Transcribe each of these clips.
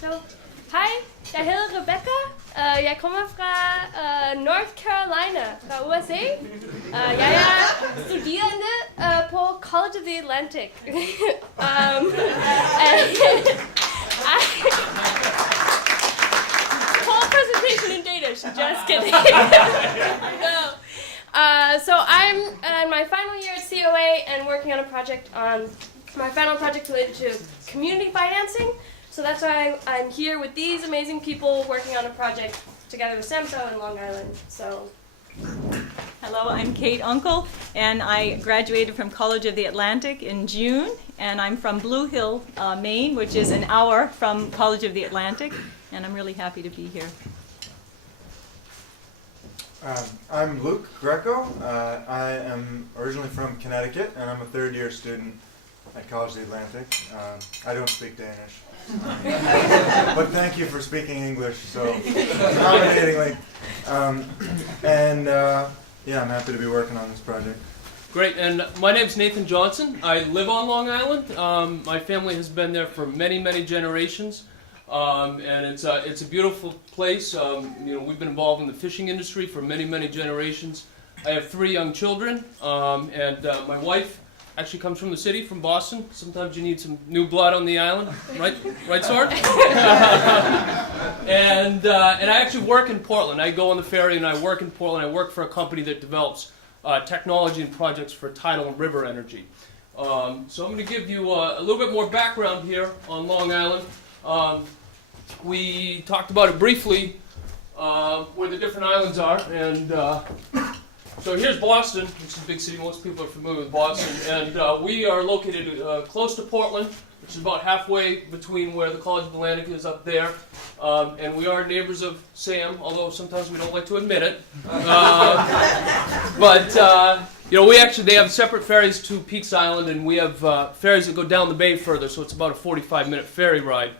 Så, hej, jeg hedder Rebecca. Jeg kommer fra North Carolina, fra USA. Jeg er studerende på College of the Atlantic. Whole presentation in Danish, just kidding. No. So I'm in my final year at COA and working on a project on my final project related to community financing. So that's why I'm here with these amazing people working on a project together with Samsø in Long Island. So, hello, I'm Kate Uncle, and I graduated from College of the Atlantic in June, and I'm from Blue Hill, Maine, which is an hour from College of the Atlantic, and I'm really happy to be here. I'm Luke Greco. I am originally from Connecticut, and I'm a third-year student at College of the Atlantic. I don't speak Danish, but thank you for speaking English so accommodatingly. Yeah, I'm happy to be working on this project. Great, and my name's Nathan Johnson. I live on Long Island. My family has been there for many, many generations. And it's a beautiful place. We've been involved in the fishing industry for many, many generations. I have 3 young children, and my wife actually comes from the city, from Boston. Sometimes you need some new blood on the island, right, Sword? And I actually work in Portland. I go on the ferry and I work in Portland. I work for a company that develops technology and projects for tidal and river energy. So I'm going to give you a little bit more background here on Long Island. We talked about it briefly, where the different islands are, and so here's Boston, which is a big city. Most people are familiar with Boston, and we are located close to Portland, which is about halfway between where the College of the Atlantic is up there, and we are neighbors of Sam, although sometimes we don't like to admit it. They have separate ferries to Peaks Island, and we have ferries that go down the bay further, so it's about a 45-minute ferry ride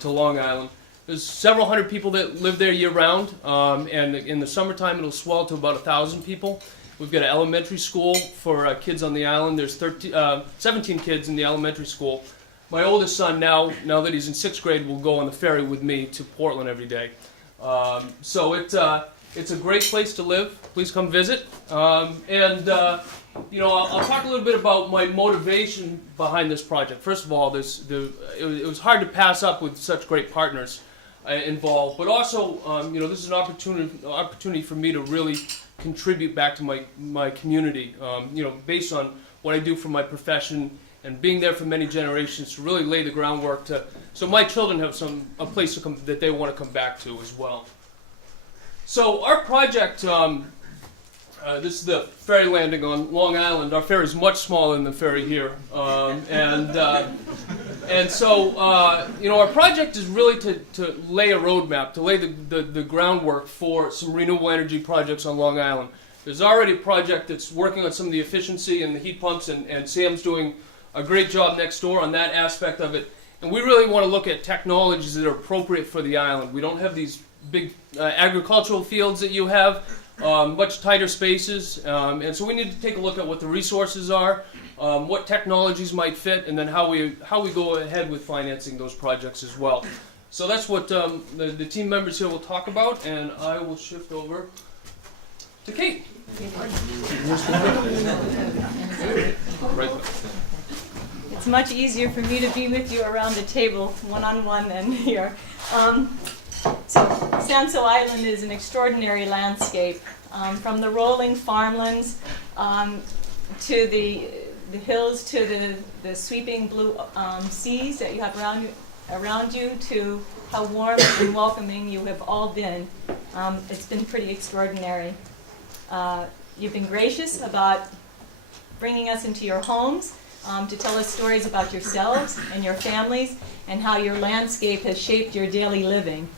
to Long Island. There's several hundred people that live there year-round, and in the summertime it'll swell to about 1,000 people. We've got an elementary school for kids on the island. There's 17 kids in the elementary school. My oldest son, now that he's in 6th grade, will go on the ferry with me to Portland every day. So it's a great place to live. Please come visit. I'll talk a little bit about my motivation behind this project. First of all, it was hard to pass up with such great partners involved, but also, this is an opportunity for me to really contribute back to my community. Based on what I do for my profession and being there for many generations, to really lay the groundwork so my children have a place to come that they want to come back to as well. So our project, this is the ferry landing on Long Island. Our ferry is much smaller than the ferry here, our project is really to lay a roadmap, to lay the groundwork for some renewable energy projects on Long Island. There's already a project that's working on some of the efficiency and the heat pumps, and Sam's doing a great job next door on that aspect of it. And we really want to look at technologies that are appropriate for the island. We don't have these big agricultural fields that you have, much tighter spaces, and so we need to take a look at what the resources are, what technologies might fit, and then how we go ahead with financing those projects as well. So that's what the team members here will talk about, and I will shift over to Kate. It's much easier for me to be with you around the table, one-on-one, than here. So Samsø Island is an extraordinary landscape, from the rolling farmlands to the hills, to the sweeping blue seas that you have around you, to how warm and welcoming you have all been. It's been pretty extraordinary. You've been gracious about bringing us into your homes, to tell us stories about yourselves and your families and how your landscape has shaped your daily living.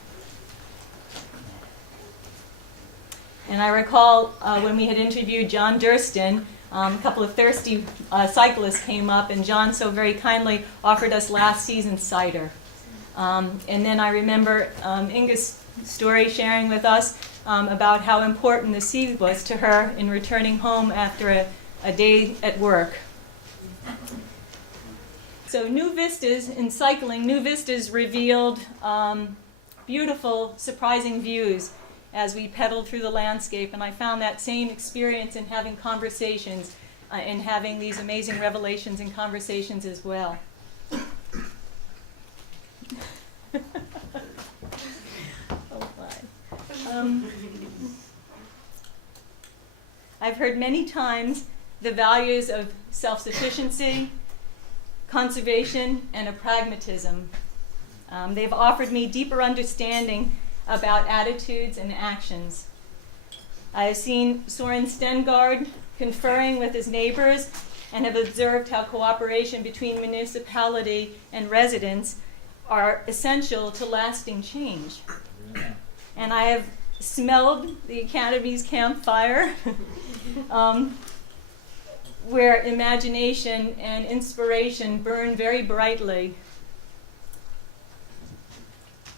And I recall when we had interviewed John Durston, a couple of thirsty cyclists came up, and John so very kindly offered us last season's cider. And then I remember Inga's story sharing with us about how important the sea was to her in returning home after a day at work. So new vistas, in cycling, new vistas revealed beautiful, surprising views as we pedaled through the landscape, and I found that same experience in having conversations and having these amazing revelations in conversations as well. Oh, my. I've heard many times the values of self-sufficiency, conservation, and a pragmatism. They've offered me deeper understanding about attitudes and actions. I have seen Soren Stengard conferring with his neighbors and have observed how cooperation between municipality and residents are essential to lasting change. And I have smelled the Academy's campfire, where imagination and inspiration burn very brightly,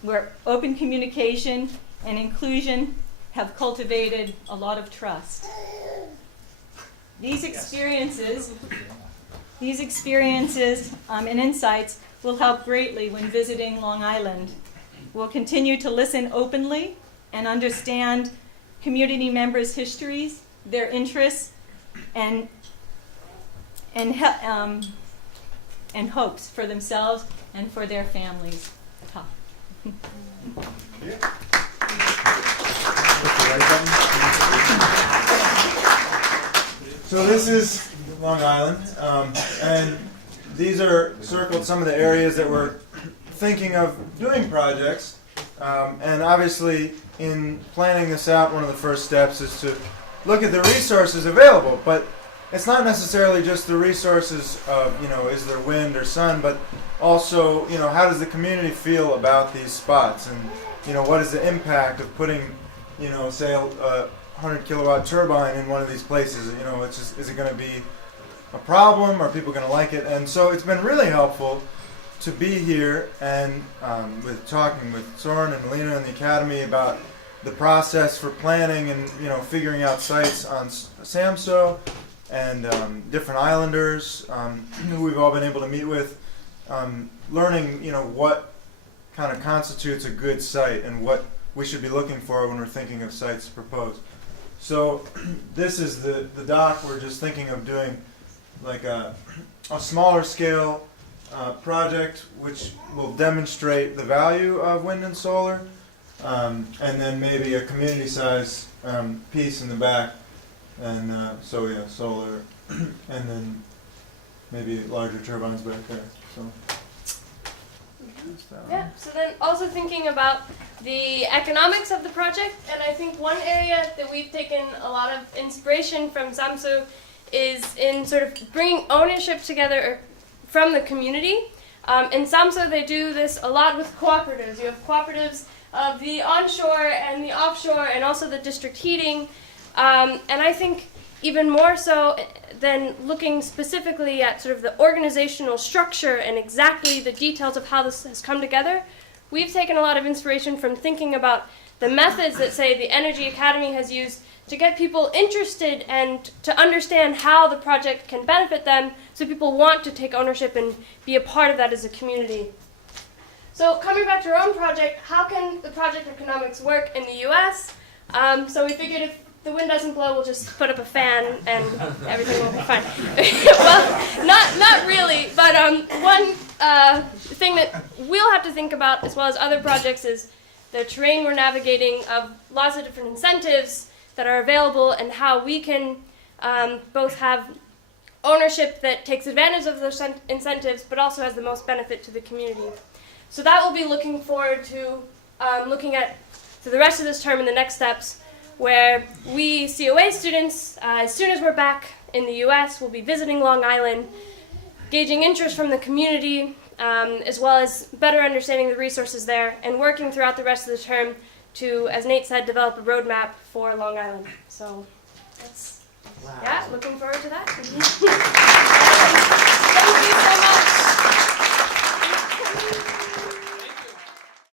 where open communication and inclusion have cultivated a lot of trust. These experiences and insights will help greatly when visiting Long Island. We'll continue to listen openly and understand community members' histories, their interests, and hopes for themselves and for their families. So this is Long Island, and these are circled some of the areas that we're thinking of doing projects. And obviously, in planning this out, one of the first steps is to look at the resources available. But it's not necessarily just the resources of, is there wind or sun, but also, how does the community feel about these spots? And, what is the impact of putting, say, a 100 kilowatt turbine in one of these places? Is it going to be a problem? Are people going to like it? And so it's been really helpful to be here and with talking with Soren and Melina and the Academy about the process for planning and, figuring out sites on Samsø and different islanders who we've all been able to meet with, learning, what kind of constitutes a good site and what we should be looking for when we're thinking of sites to propose. So this is the dock. We're just thinking of doing like a smaller scale project which will demonstrate the value of wind and solar, and then maybe a community size piece in the back. And solar, and then maybe larger turbines back there. So. Yeah, so then also thinking about the economics of the project, and I think one area that we've taken a lot of inspiration from Samsø is in sort of bringing ownership together from the community. In Samsø, they do this a lot with cooperatives. You have cooperatives of the onshore and the offshore, and also the district heating. And I think even more so than looking specifically at sort of the organizational structure and exactly the details of how this has come together, we've taken a lot of inspiration from thinking about the methods that, say, the Energy Academy has used to get people interested and to understand how the project can benefit them, so people want to take ownership and be a part of that as a community. So coming back to our own project, how can the project economics work in the US? So we figured if the wind doesn't blow, we'll just put up a fan and everything will be fine. Well, not really, but one thing that we'll have to think about, as well as other projects, is the terrain we're navigating of lots of different incentives that are available and how we can both have ownership that takes advantage of those incentives but also has the most benefit to the community. So that we'll be looking forward to looking at for the rest of this term and the next steps, where we COA students, as soon as we're back in the US, will be visiting Long Island, gauging interest from the community, as well as better understanding the resources there, and working throughout the rest of the term to, as Nate said, develop a roadmap for Long Island. So that's, yeah, looking forward to that. Thank you so much.